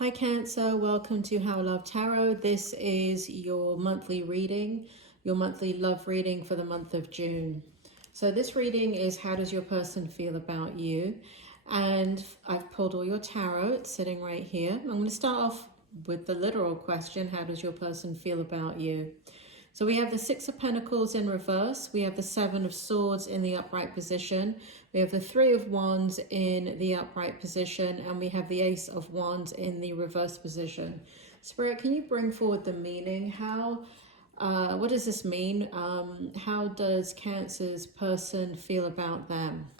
Hi Cancer, welcome to How Love Tarot. This is your monthly reading, your monthly love reading for the month of June. So this reading is how does your person feel about you? And I've pulled all your tarot, it's sitting right here. I'm going to start off with the literal question, how does your person feel about you? So we have the Six of Pentacles in reverse, we have the Seven of Swords in the upright position, we have the Three of Wands in the upright position, and we have the Ace of Wands in the reverse position. Spirit, can you bring forward the meaning? What does this mean? How does Cancer's person feel about them?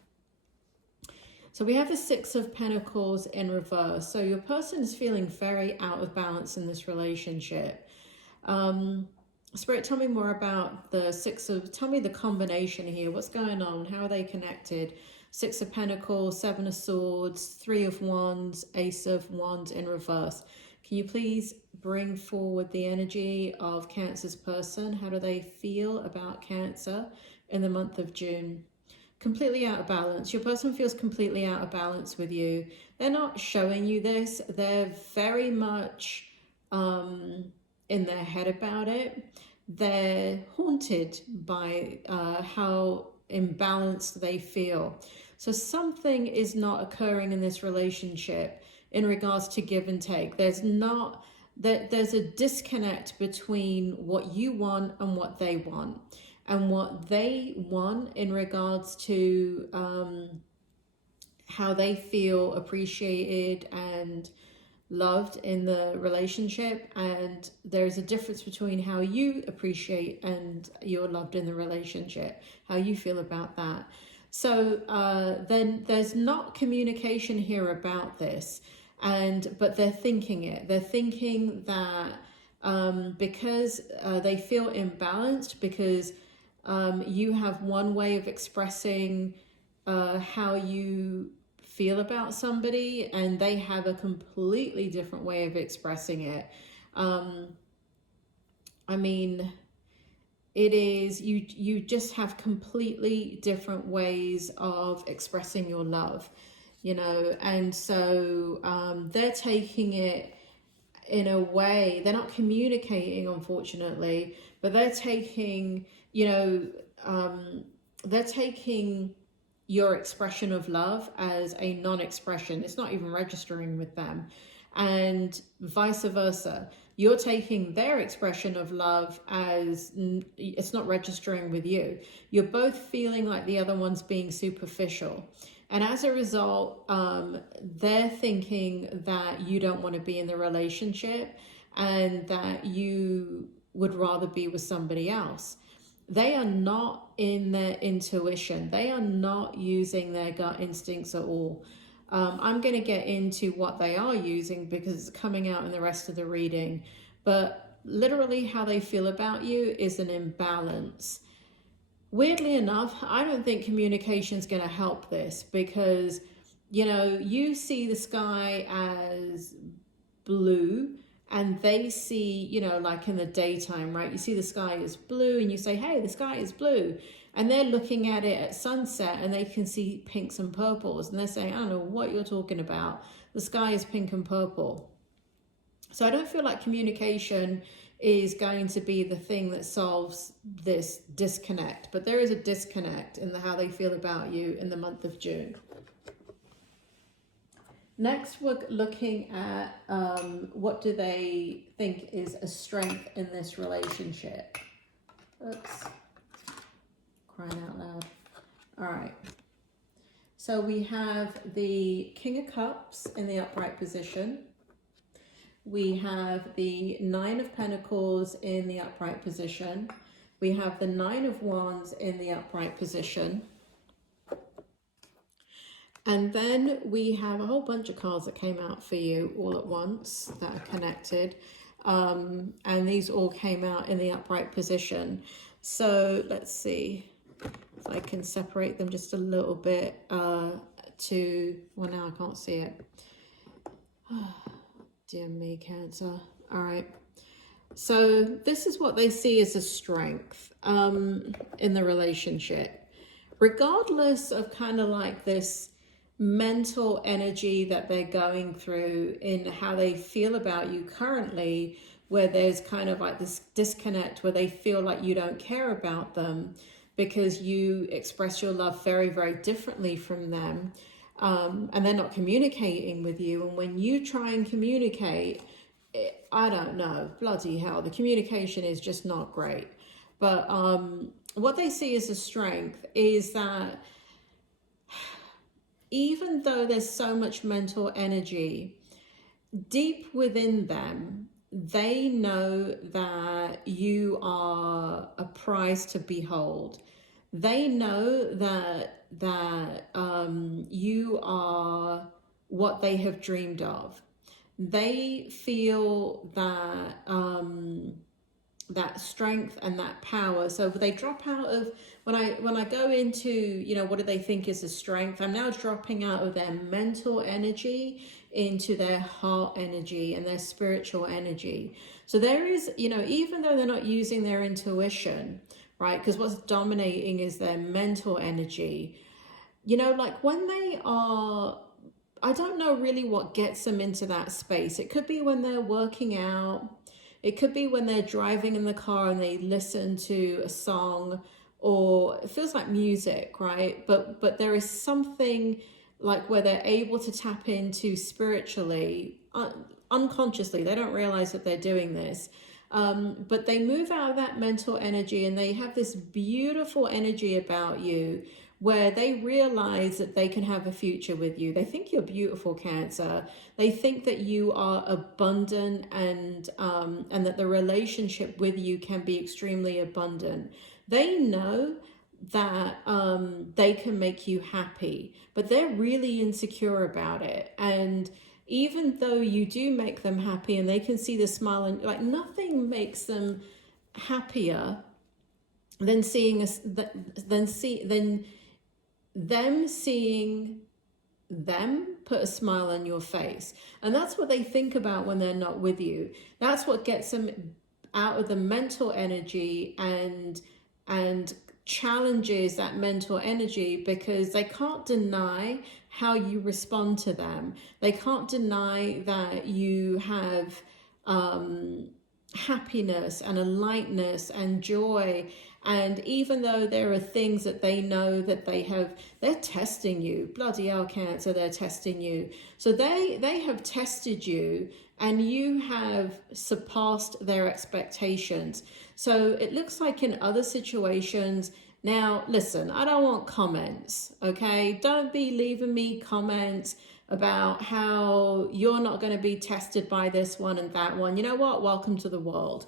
So we have the Six of Pentacles in reverse. So your person is feeling very out of balance in this relationship. Spirit, tell me more about the tell me the combination here. What's going on? How are they connected? Six of Pentacles, Seven of Swords, Three of Wands, Ace of Wands in reverse. Can you please bring forward the energy of Cancer's person? How do they feel about Cancer in the month of June? Completely out of balance. Your person feels completely out of balance with you. They're not showing you this. They're very much in their head about it. They're haunted by how imbalanced they feel. So something is not occurring in this relationship in regards to give and take. There's a disconnect between what you want and what they want. And what they want in regards to how they feel appreciated and loved in the relationship, and there's a difference between how you appreciate and you're loved in the relationship, how you feel about that. So then there's not communication here about this, but they're thinking it. They're thinking that because they feel imbalanced, because you have one way of expressing how you feel about somebody, and they have a completely different way of expressing it. I mean, it is, you just have completely different ways of expressing your love, you know, and so they're taking it in a way, they're not communicating, unfortunately, but they're taking, you know, they're taking your expression of love as a non-expression. It's not even registering with them, and vice versa. You're taking their expression of love as it's not registering with you. You're both feeling like the other one's being superficial, and as a result, they're thinking that you don't want to be in the relationship and that you would rather be with somebody else. They are not in their intuition. They are not using their gut instincts at all. I'm going to get into what they are using because it's coming out in the rest of the reading. But literally how they feel about you is an imbalance. Weirdly enough, I don't think communication is going to help this because, you know, you see the sky as blue, and they see, you know, like in the daytime, right? You see the sky is blue and you say, hey, the sky is blue. And they're looking at it at sunset and they can see pinks and purples. And they're saying, I don't know what you're talking about. The sky is pink and purple. So I don't feel like communication is going to be the thing that solves this disconnect. But there is a disconnect in how they feel about you in the month of June. Next, we're looking at what do they think is a strength in this relationship. Oops. Crying out loud. All right. So we have the King of Cups in the upright position. We have the Nine of Pentacles in the upright position. We have the Nine of Wands in the upright position. And then we have a whole bunch of cards that came out for you all at once that are connected. And these all came out in the upright position. So let's see if I can separate them just a little bit well, now I can't see it. Dear me, Cancer. All right. So this is what they see as a strength in the relationship. Regardless of kind of like this mental energy that they're going through in how they feel about you currently, where there's kind of like this disconnect where they feel like you don't care about them because you express your love very, very differently from them. And they're not communicating with you. And when you try and communicate, I don't know, bloody hell, the communication is just not great. But what they see as a strength is that even though there's so much mental energy, deep within them, they know that you are a prize to behold. They know that you are what they have dreamed of. They feel that that strength and that power. So they drop out of, when I go into, you know, what do they think is a strength, I'm now dropping out of their mental energy into their heart energy and their spiritual energy. So there is, you know, even though they're not using their intuition, right, because what's dominating is their mental energy, you know, like when they are, I don't know really what gets them into that space. It could be when they're working out. It could be when they're driving in the car and they listen to a song, or it feels like music, right? But there is something like where they're able to tap into spiritually, unconsciously. They don't realize that they're doing this. But they move out of that mental energy and they have this beautiful energy about you where they realize that they can have a future with you. They think you're beautiful, Cancer. They think that you are abundant and that the relationship with you can be extremely abundant. They know that they can make you happy, but they're really insecure about it. And even though you do make them happy and they can see the smile, and like nothing makes them happier than seeing us, than them seeing them put a smile on your face. And that's what they think about when they're not with you. That's what gets them out of the mental energy and challenges that mental energy, because they can't deny how you respond to them. They can't deny that you have happiness and a lightness and joy. And even though there are things that they know that they're testing you. Bloody hell, Cancer, they're testing you. So they have tested you and you have surpassed their expectations. So it looks like in other situations, now listen, I don't want comments, okay? Don't be leaving me comments about how you're not going to be tested by this one and that one. You know what? Welcome to the world.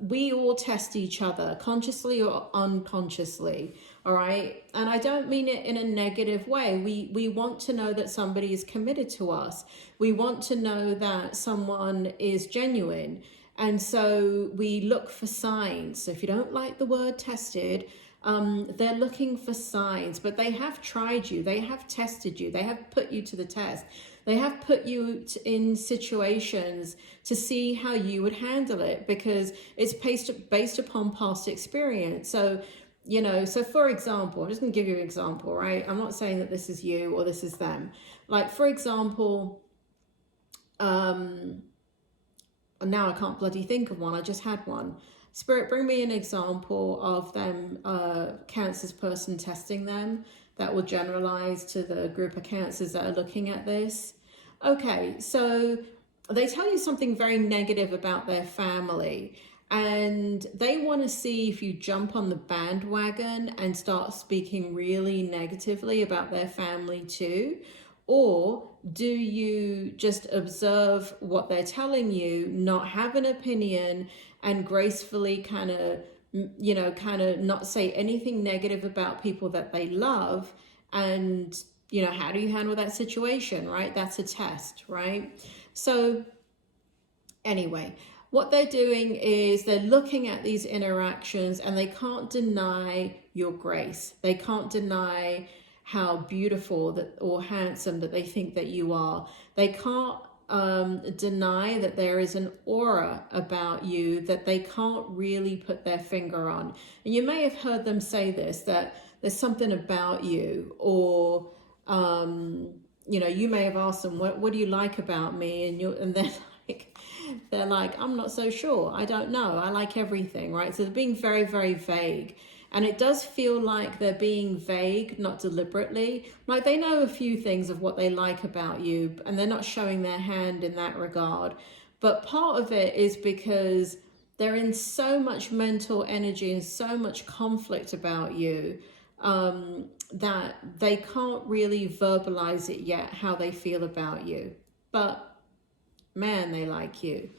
We all test each other, consciously or unconsciously, all right? And I don't mean it in a negative way. We want to know that somebody is committed to us. We want to know that someone is genuine. And so we look for signs. So if you don't like the word tested, they're looking for signs, but they have tried you. They have tested you. They have put you to the test. They have put you in situations to see how you would handle it, because it's based upon past experience. So, you know, so for example, I'm just going to give you an example, right? I'm not saying that this is you or this is them. Like, for example, now I can't bloody think of one. I just had one. Spirit, bring me an example of them, Cancer's person testing them that will generalize to the group of Cancers that are looking at this. Okay, so they tell you something very negative about their family, and they want to see if you jump on the bandwagon and start speaking really negatively about their family too. Or do you just observe what they're telling you, not have an opinion, and gracefully kind of not say anything negative about people that they love? And, you know, how do you handle that situation, right? That's a test, right? So anyway, what they're doing is they're looking at these interactions and they can't deny your grace. They can't deny how beautiful that or handsome that they think that you are. They can't deny that there is an aura about you that they can't really put their finger on. And you may have heard them say this, that there's something about you, or You know, you may have asked them, what do you like about me? And they're like, I'm not so sure. I don't know. I like everything, right? So they're being very, very vague. And it does feel like they're being vague, not deliberately. Like they know a few things of what they like about you, and they're not showing their hand in that regard. But part of it is because they're in so much mental energy and so much conflict about you, that they can't really verbalize it yet, how they feel about you. But man, they like you.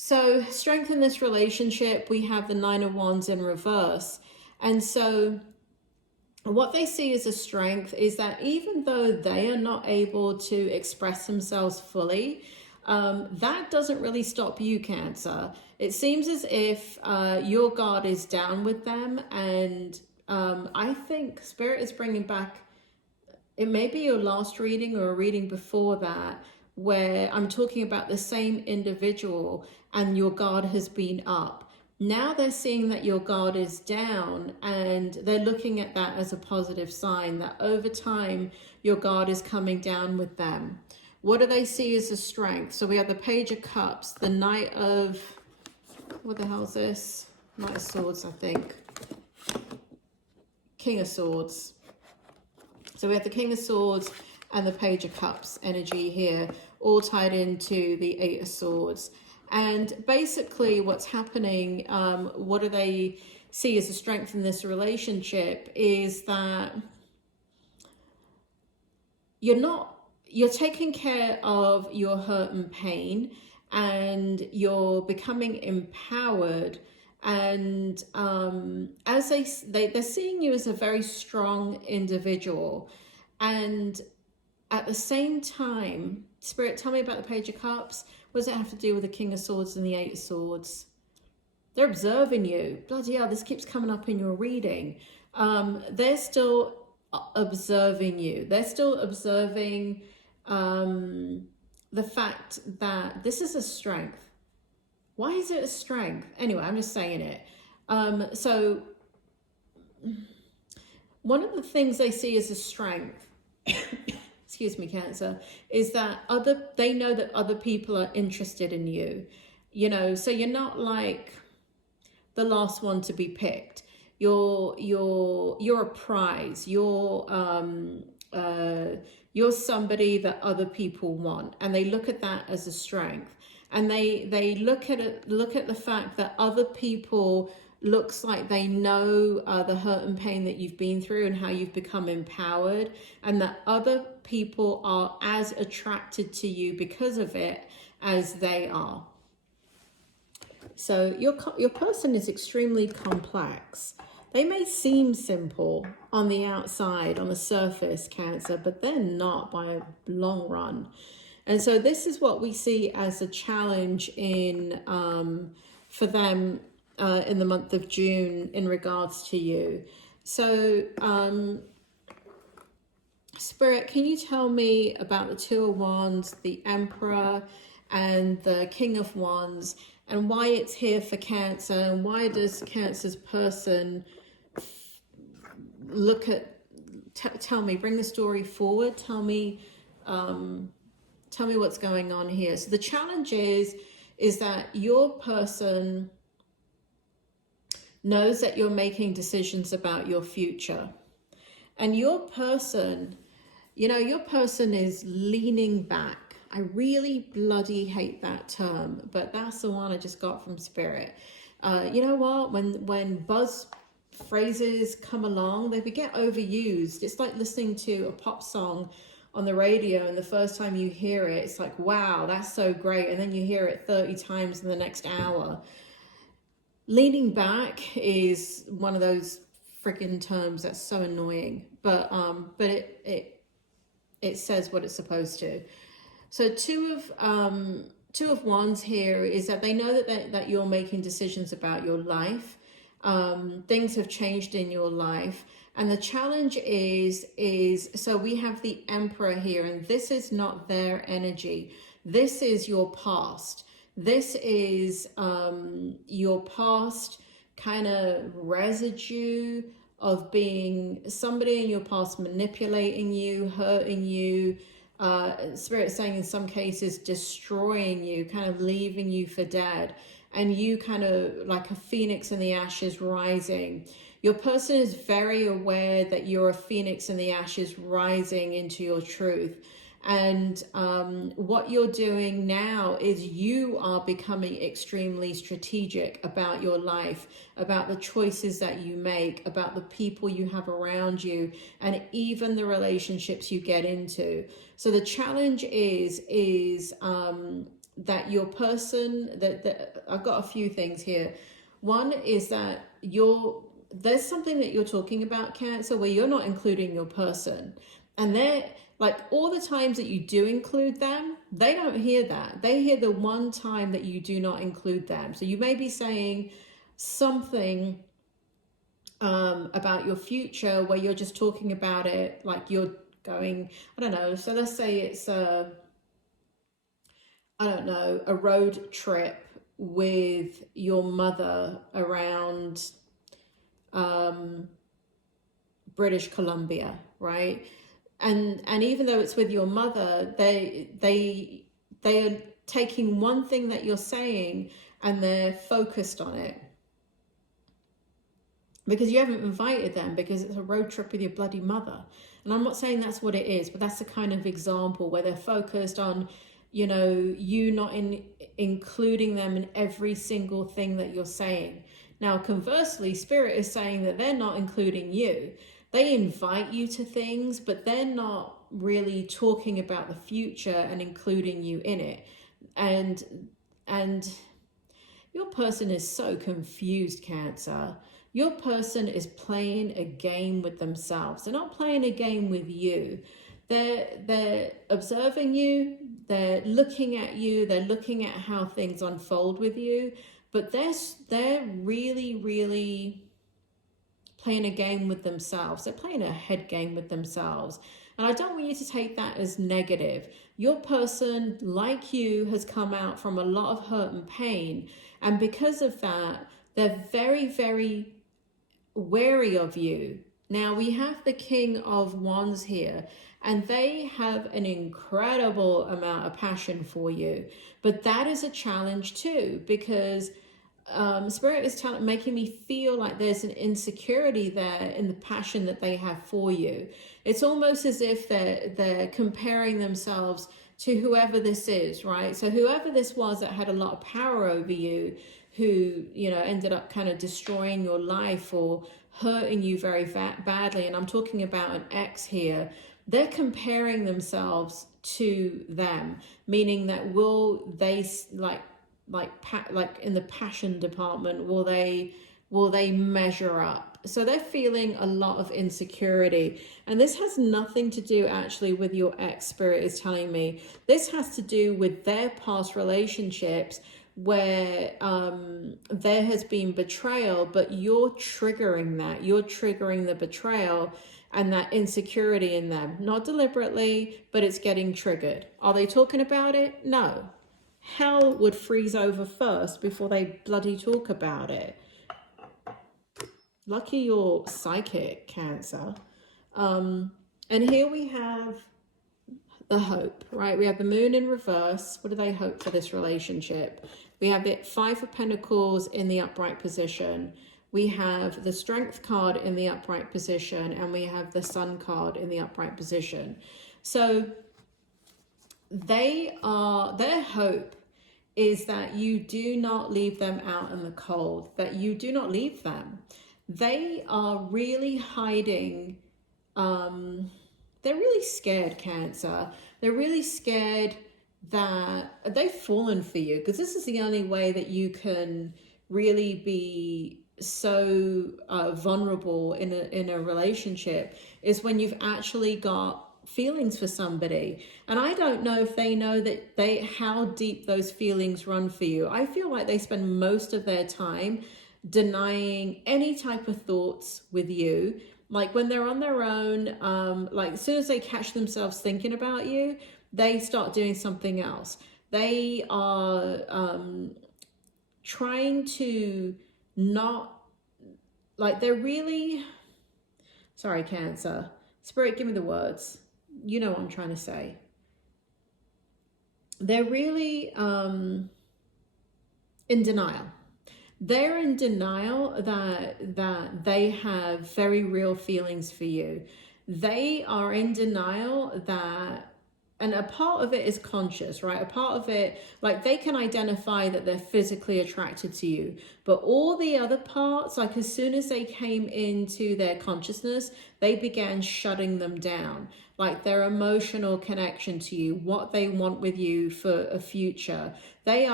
So strengthen this relationship. We have the Nine of Wands in reverse. And so what they see as a strength is that even though they are not able to express themselves fully, that doesn't really stop you, Cancer. It seems as if your guard is down with them. And I think Spirit is bringing back, it may be your last reading or a reading before that, where I'm talking about the same individual and your guard has been up. Now they're seeing that your guard is down, and they're looking at that as a positive sign that over time your guard is coming down with them. What do they see as a strength? So we have the Page of Cups, the Knight of, what the hell is this? Knight of Swords, I think. King of Swords. So we have the King of Swords and the Page of Cups energy here, all tied into the Eight of Swords. And basically what's happening, what do they see as a strength in this relationship, is that you're taking care of your hurt and pain, and you're becoming empowered. And as they're seeing you as a very strong individual. And at the same time, Spirit, tell me about the Page of Cups. What does it have to do with the King of Swords and the Eight of Swords? They're observing you. Bloody hell, this keeps coming up in your reading. They're still observing you. They're still observing the fact that this is a strength. Why is it a strength? Anyway, I'm just saying it. So one of the things they see as a strength, excuse me, Cancer, is that they know that other people are interested in you. You know, so you're not like the last one to be picked. You're a prize. You're somebody that other people want, and they look at that as a strength. And they look at the fact that other people looks like they know the hurt and pain that you've been through and how you've become empowered, and that other people are as attracted to you because of it as they are. So your person is extremely complex. They may seem simple on the outside, on the surface, Cancer, but they're not by a long run. And so this is what we see as a challenge in for them in the month of June in regards to you. So Spirit, can you tell me about the Two of Wands, the Emperor, and the King of Wands, and why it's here for Cancer, and why does Cancer's person look at, tell me, bring the story forward, tell me what's going on here. So the challenge is that your person knows that you're making decisions about your future. And your person, you know, your person is leaning back. I really bloody hate that term, but that's the one I just got from Spirit. You know what? When buzz phrases come along, they get overused. It's like listening to a pop song on the radio, and the first time you hear it, it's like, wow, that's so great. And then you hear it 30 times in the next hour. Leaning back is one of those freaking terms that's so annoying, but it says what it's supposed to. So two of Wands here is that they know that you're making decisions about your life. Things have changed in your life. And the challenge is so we have the Emperor here, and this is not their energy. This is your past. This is your past kind of residue being somebody in your past manipulating you, hurting you, Spirit saying in some cases destroying you, kind of leaving you for dead, and you kind of like a phoenix in the ashes rising. Your person is very aware that you're a phoenix in the ashes rising into your truth. And what you're doing now is you are becoming extremely strategic about your life, about the choices that you make, about the people you have around you, and even the relationships you get into. So the challenge is that your person, that I've got a few things here. One is that there's something that you're talking about, Cancer, where you're not including your person. And they're like, all the times that you do include them, they don't hear that. They hear the one time that you do not include them. So you may be saying something about your future where you're just talking about it like you're going, I don't know. So let's say it's I don't know, a road trip with your mother around British Columbia, right? And even though it's with your mother, they are taking one thing that you're saying and they're focused on it because you haven't invited them, because it's a road trip with your bloody mother. And I'm not saying that's what it is, but that's the kind of example where they're focused on, you know, you not including them in every single thing that you're saying. Now, conversely, Spirit is saying that they're not including you. They invite you to things, but they're not really talking about the future and including you in it. And your person is so confused, Cancer. Your person is playing a game with themselves. They're not playing a game with you. They're observing you. They're looking at you. They're looking at how things unfold with you. But they're really, really playing a game with themselves. They're playing a head game with themselves. And I don't want you to take that as negative. Your person, like you, has come out from a lot of hurt and pain. And because of that, they're very, very wary of you. Now, we have the King of Wands here, and they have an incredible amount of passion for you. But that is a challenge too, because Spirit is making me feel like there's an insecurity there in the passion that they have for you. It's almost as if they're comparing themselves to whoever this is, right? So whoever this was that had a lot of power over you, who, you know, ended up kind of destroying your life or hurting you very badly, and I'm talking about an ex here, they're comparing themselves to them, meaning that will they like in the passion department, will they measure up? So they're feeling a lot of insecurity, and this has nothing to do actually with your ex. Spirit is telling me this has to do with their past relationships where there has been betrayal, but you're triggering that. You're triggering the betrayal and that insecurity in them, not deliberately, but it's getting triggered. Are they talking about it? No. Hell would freeze over first before they bloody talk about it. Lucky you're psychic, Cancer. And here we have the hope, right? We have the moon in reverse. What do they hope for this relationship? We have the Five of Pentacles in the upright position. We have the Strength card in the upright position, and we have the Sun card in the upright position. So their hope is that you do not leave them out in the cold, that you do not leave them. They are really hiding. They're really scared, Cancer. They're really scared that they've fallen for you, because this is the only way that you can really be so vulnerable in a relationship, is when you've actually got feelings for somebody. And I don't know if they know that how deep those feelings run for you. I feel like they spend most of their time denying any type of thoughts with you. Like when they're on their own, like as soon as they catch themselves thinking about you, they start doing something else. They are trying to not, like they're really, Sorry, Cancer. Spirit, give me the words. You know what I'm trying to say. They're really in denial. They're in denial that they have very real feelings for you. They are in denial that, and a part of it is conscious, right? A part of it, like they can identify that they're physically attracted to you, but all the other parts, like as soon as they came into their consciousness, they began shutting them down. Like their emotional connection to you, what they want with you for a future. They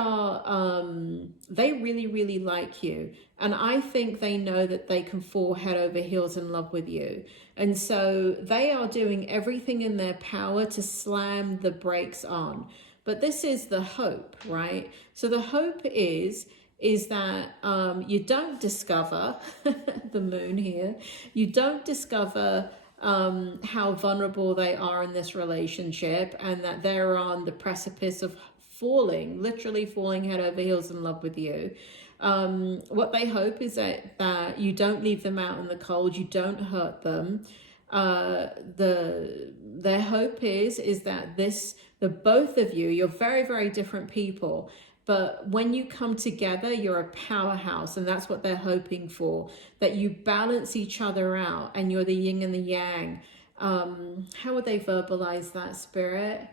really, really like you. And I think they know that they can fall head over heels in love with you. And so they are doing everything in their power to slam the brakes on. But this is the hope, right? So the hope is that you don't discover the moon here. You don't discover how vulnerable they are in this relationship, and that they're on the precipice of falling, literally falling head over heels in love with you. What they hope is that you don't leave them out in the cold, you don't hurt them. Their hope is that the both of you, you're very, very different people, but when you come together, you're a powerhouse, and that's what they're hoping for, that you balance each other out and you're the yin and the yang. How would they verbalize that, Spirit?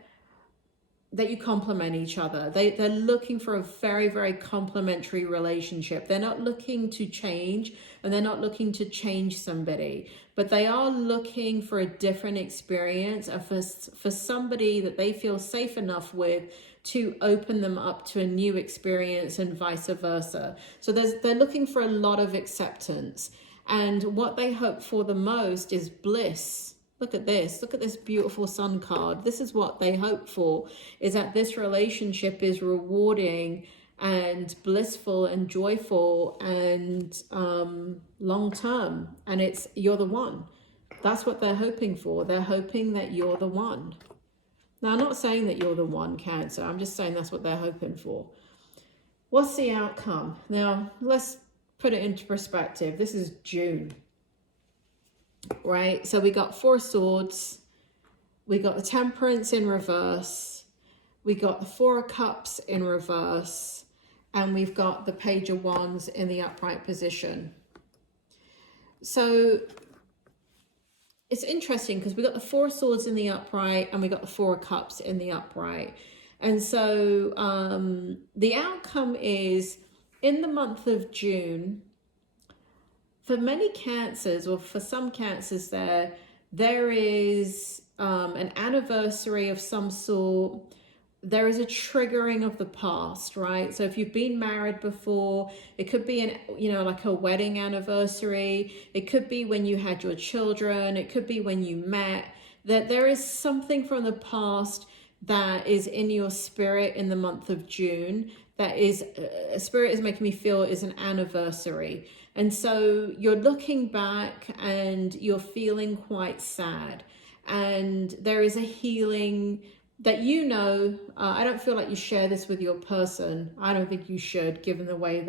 That you complement each other. They're looking for a very, very complementary relationship. They're not looking to change, and they're not looking to change somebody, but they are looking for a different experience, for somebody that they feel safe enough with to open them up to a new experience, and vice versa. So they're looking for a lot of acceptance, and what they hope for the most is bliss. Look at this beautiful sun card. This is what they hope for, is that this relationship is rewarding and blissful and joyful and long-term, and you're the one. That's what they're hoping for. They're hoping that you're the one. Now, I'm not saying that you're the one, Cancer. I'm just saying that's what they're hoping for. What's the outcome? Now, let's put it into perspective. This is June, right? So we got Four of Swords. We got the Temperance in reverse. We got the Four of Cups in reverse. And we've got the Page of Wands in the upright position. So it's interesting because we got the Four of Swords in the upright, and we got the Four of Cups in the upright. And so the outcome is, in the month of June, for many Cancers, or for some Cancers, there is an anniversary of some sort. There is a triggering of the past, right? So if you've been married before, it could be like a wedding anniversary. It could be when you had your children. It could be when you met. That there is something from the past that is in your spirit in the month of June. That is, Spirit is making me feel is an anniversary. And so you're looking back and you're feeling quite sad. And there is a healing that I don't feel like you share this with your person. I don't think you should, given the way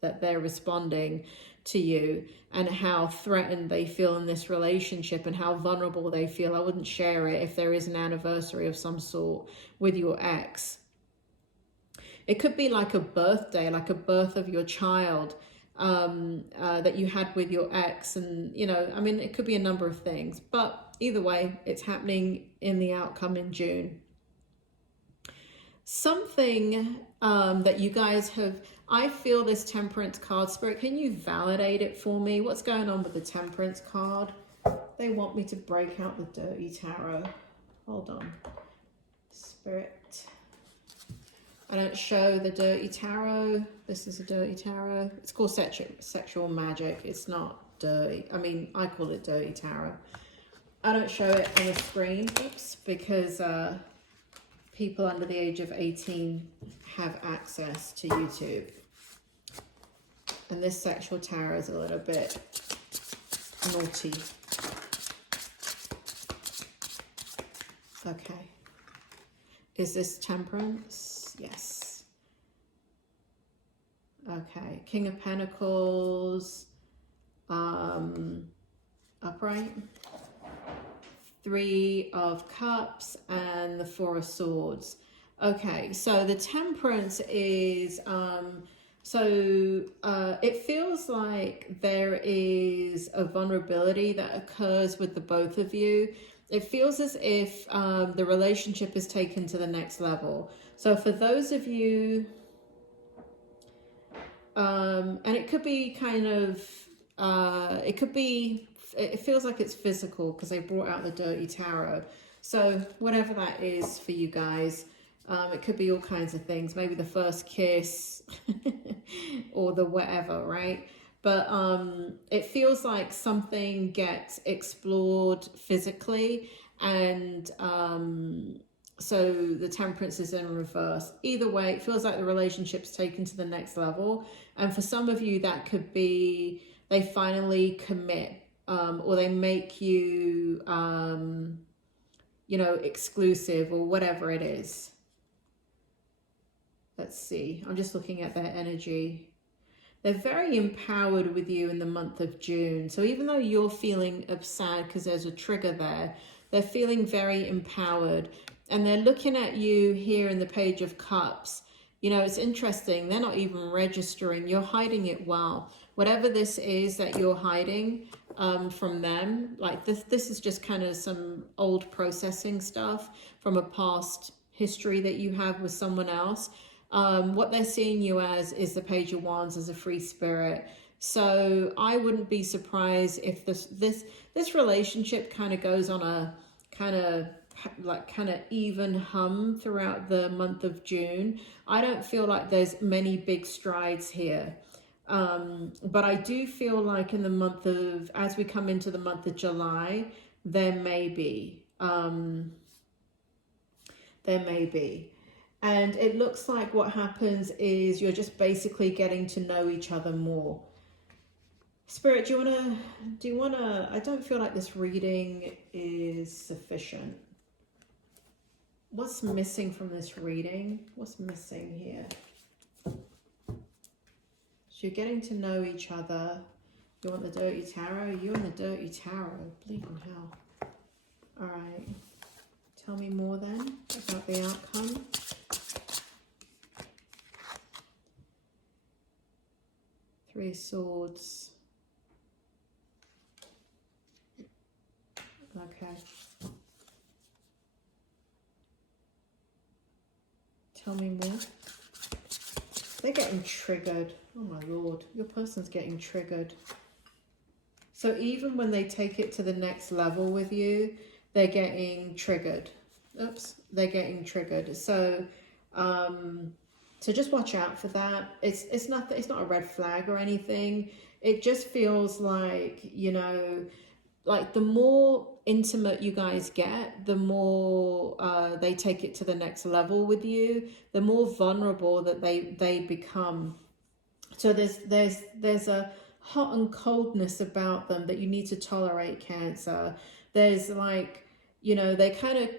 that they're responding to you and how threatened they feel in this relationship and how vulnerable they feel. I wouldn't share it if there is an anniversary of some sort with your ex. It could be like a birthday, like a birth of your child that you had with your ex. And, it could be a number of things. But either way, it's happening in the outcome in June. Something that you guys have, I feel this Temperance card. Spirit, can you validate it for me? What's going on with the Temperance card? They want me to break out the Dirty Tarot. Hold on. Spirit. I don't show the Dirty Tarot. This is a Dirty Tarot. It's called Sexual Magic. It's not dirty. I call it Dirty Tarot. I don't show it on the screen, because people under the age of 18 have access to YouTube. And this Sexual Tarot is a little bit naughty. Okay. Is this Temperance? Yes. Okay. King of Pentacles. upright, 3 of Cups, and the 4 of Swords. Okay, so the Temperance is, it feels like there is a vulnerability that occurs with the both of you. It feels as if the relationship is taken to the next level. So for those of you, and it could be kind of, it feels like it's physical because they brought out the Dirty Tarot. So whatever that is for you guys, it could be all kinds of things. Maybe the first kiss or the whatever, right? But it feels like something gets explored physically, and so the Temperance is in reverse. Either way, it feels like the relationship's taken to the next level. And for some of you, that could be they finally commit, or they make you, you know, exclusive or whatever it is. Let's see. I'm just looking at their energy. They're very empowered with you in the month of June. So even though you're feeling sad because there's a trigger there, they're feeling very empowered. And they're looking at you here in the Page of Cups. You know, it's interesting. They're not even registering. You're hiding it well. Whatever this is that you're hiding from them, like this is just kind of some old processing stuff from a past history that you have with someone else. What they're seeing you as is the Page of Wands, as a free spirit. So I wouldn't be surprised if this relationship kind of goes on a kind of even hum throughout the month of June. I don't feel like there's many big strides here. But I do feel like in the month of, as we come into the month of July, there may be. And it looks like what happens is you're just basically getting to know each other more. Spirit, do you wanna, I don't feel like this reading is sufficient. What's missing from this reading? What's missing here? So you're getting to know each other. You want the Dirty Tarot? You and the Dirty Tarot. Bleeding hell. All right. Tell me more then about the outcome. Three of Swords. Okay. Tell me more. They're getting triggered. Oh my Lord, your person's getting triggered. So even when they take it to the next level with you, they're getting triggered. Oops, they're getting triggered. So, so just watch out for that. It's not a red flag or anything. It just feels like, you know, like the more intimate you guys get, the more they take it to the next level with you, the more vulnerable that they become. So there's a hot and coldness about them that you need to tolerate, Cancer. There's like, you know, they kind of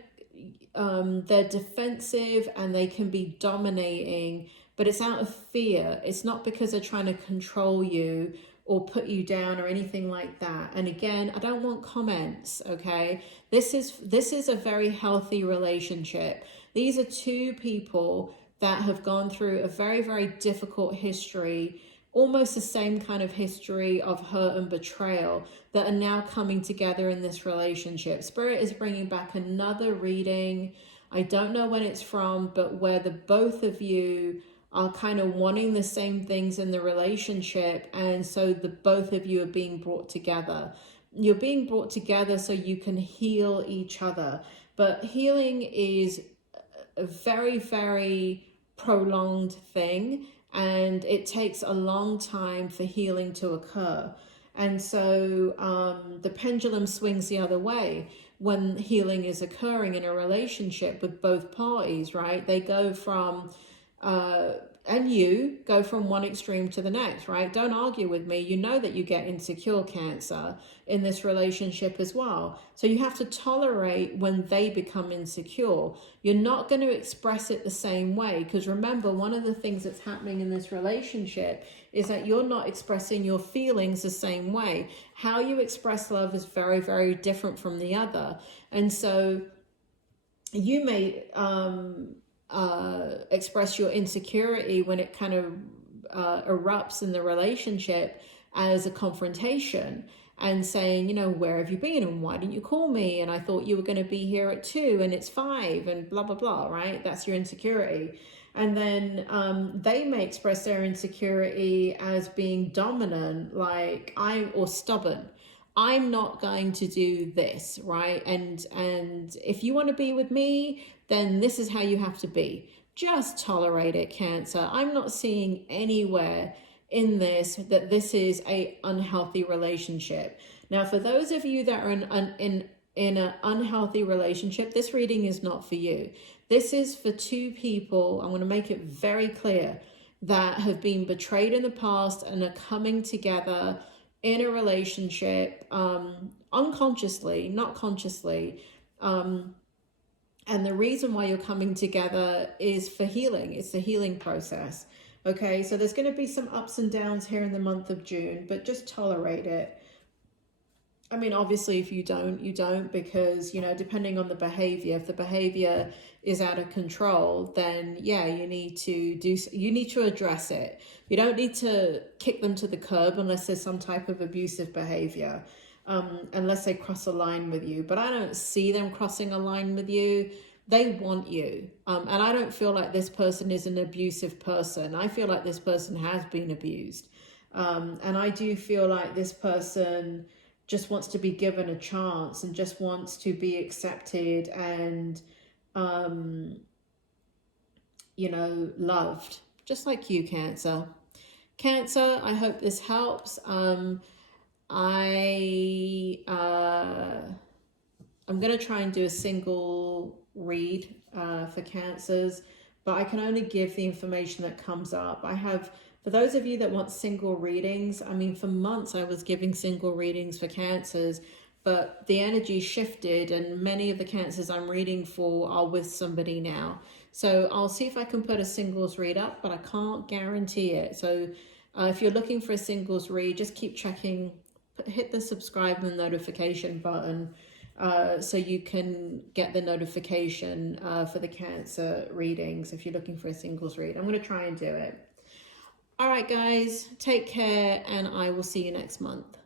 they're defensive and they can be dominating, but it's out of fear. It's not because they're trying to control you or put you down or anything like that. And again, I don't want comments, okay? This is a very healthy relationship. These are two people that have gone through a very, very difficult history, almost the same kind of history of hurt and betrayal, that are now coming together in this relationship. Spirit is bringing back another reading. I don't know when it's from, but where the both of you are kind of wanting the same things in the relationship, and so the both of you are being brought together. You're being brought together so you can heal each other, but healing is a very, very prolonged thing, and it takes a long time for healing to occur. And so the pendulum swings the other way when healing is occurring in a relationship with both parties, right? They go from and you go from one extreme to the next, right? Don't argue with me. You know that you get insecure, Cancer, in this relationship as well. So you have to tolerate when they become insecure. You're not going to express it the same way, because remember, one of the things that's happening in this relationship is that you're not expressing your feelings the same way. How you express love is very, very different from the other. And so you may express your insecurity when it kind of erupts in the relationship as a confrontation and saying, you know, where have you been and why didn't you call me? And I thought you were going to be here at 2 and it's 5 and blah, blah, blah, right? That's your insecurity. And then they may express their insecurity as being dominant, like or stubborn. I'm not going to do this, right? And if you want to be with me, then this is how you have to be. Just tolerate it, Cancer. I'm not seeing anywhere in this that this is a unhealthy relationship. Now, for those of you that are in an unhealthy relationship, this reading is not for you. This is for 2 people, I want to make it very clear, that have been betrayed in the past and are coming together in a relationship, unconsciously, not consciously. And the reason why you're coming together is for healing. It's the healing process. Okay, so there's going to be some ups and downs here in the month of June, but just tolerate it. I mean, obviously, if you don't, you don't, because, you know, depending on the behavior, if the behavior is out of control, then yeah, you need to address it. You don't need to kick them to the curb unless there's some type of abusive behavior, unless they cross a line with you. But I don't see them crossing a line with you. They want you. And I don't feel like this person is an abusive person. I feel like this person has been abused. And I do feel like this person just wants to be given a chance and just wants to be accepted and, you know, loved, just like you, Cancer. Cancer, I hope this helps. I'm going to try and do a single read for Cancers, but I can only give the information that comes up. I have, for those of you that want single readings, I mean, for months I was giving single readings for Cancers, but the energy shifted and many of the Cancers I'm reading for are with somebody now. So I'll see if I can put a singles read up, but I can't guarantee it. So if you're looking for a singles read, just keep checking, hit the subscribe and notification button so you can get the notification for the Cancer readings if you're looking for a singles read. I'm going to try and do it. All right, guys, take care, and I will see you next month.